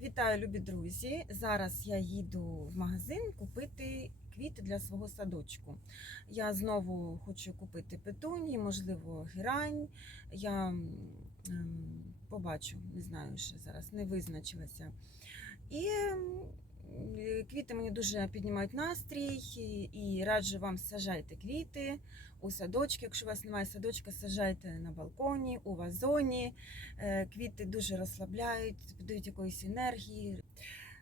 Вітаю, любі друзі! Зараз я їду в магазин купити квіти для свого садочку. Я знову хочу купити петунії, можливо, герань. Я ем, побачу, не знаю, ще зараз не визначилася. І квіти мені дуже піднімають настрій і, раджу вам сажайте квіти у садочки. Якщо у вас немає садочка, саджайте на балконі, у вазоні. Е, Квіти дуже розслабляють, додають якоїсь енергії.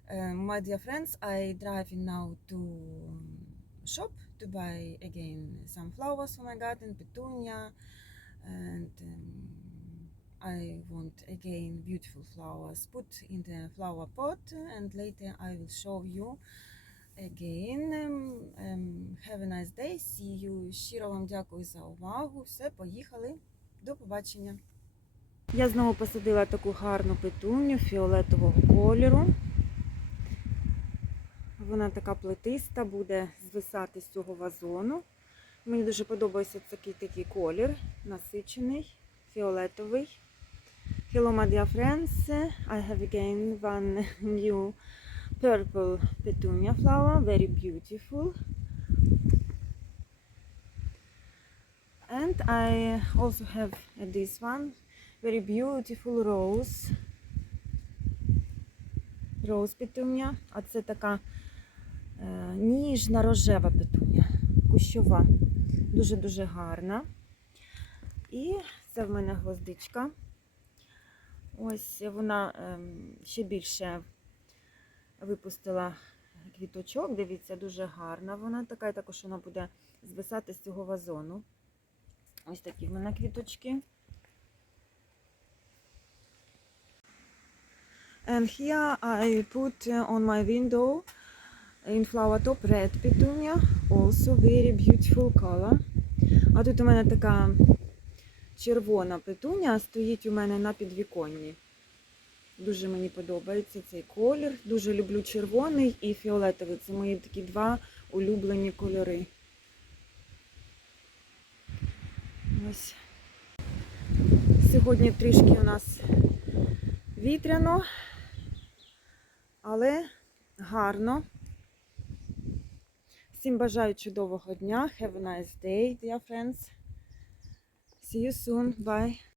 Е, My dear friends, I driving now to shop to buy again some flowers for my garden, petunia, and um, I want again beautiful flowers put in the flower pot, and later I will show you again. Um, um, have a nice day. See you. Щиро вам дякую за увагу. Все, поїхали. До побачення. Я знову посадила таку гарну петуню фіолетового кольору. Вона така плетиста, буде звисати з цього вазону. Мені дуже подобається такий такий колір, насичений, фіолетовий. Hello, my dear friends. I have again one new purple petunia flower, very beautiful. And I also have this one, very beautiful rose. Rose петуня, а це така е, ніжна рожева петуня, кущова, дуже-дуже гарна. І це в мене гвоздичка. Ось вона ем, ще більше випустила квіточок. Дивіться, дуже гарна вона така, і також вона буде звисати з цього вазону. Ось такі в мене квіточки. And here I put on my window in flower top red petunia, also very beautiful color. А тут у мене така червона петуня стоїть у мене на підвіконні. Дуже мені подобається цей колір. Дуже люблю червоний і фіолетовий. Це мої такі два улюблені кольори. Ось. Сьогодні трішки у нас вітряно, але гарно. Всім бажаю чудового дня. Have a nice day, dear friends. See you soon. Bye.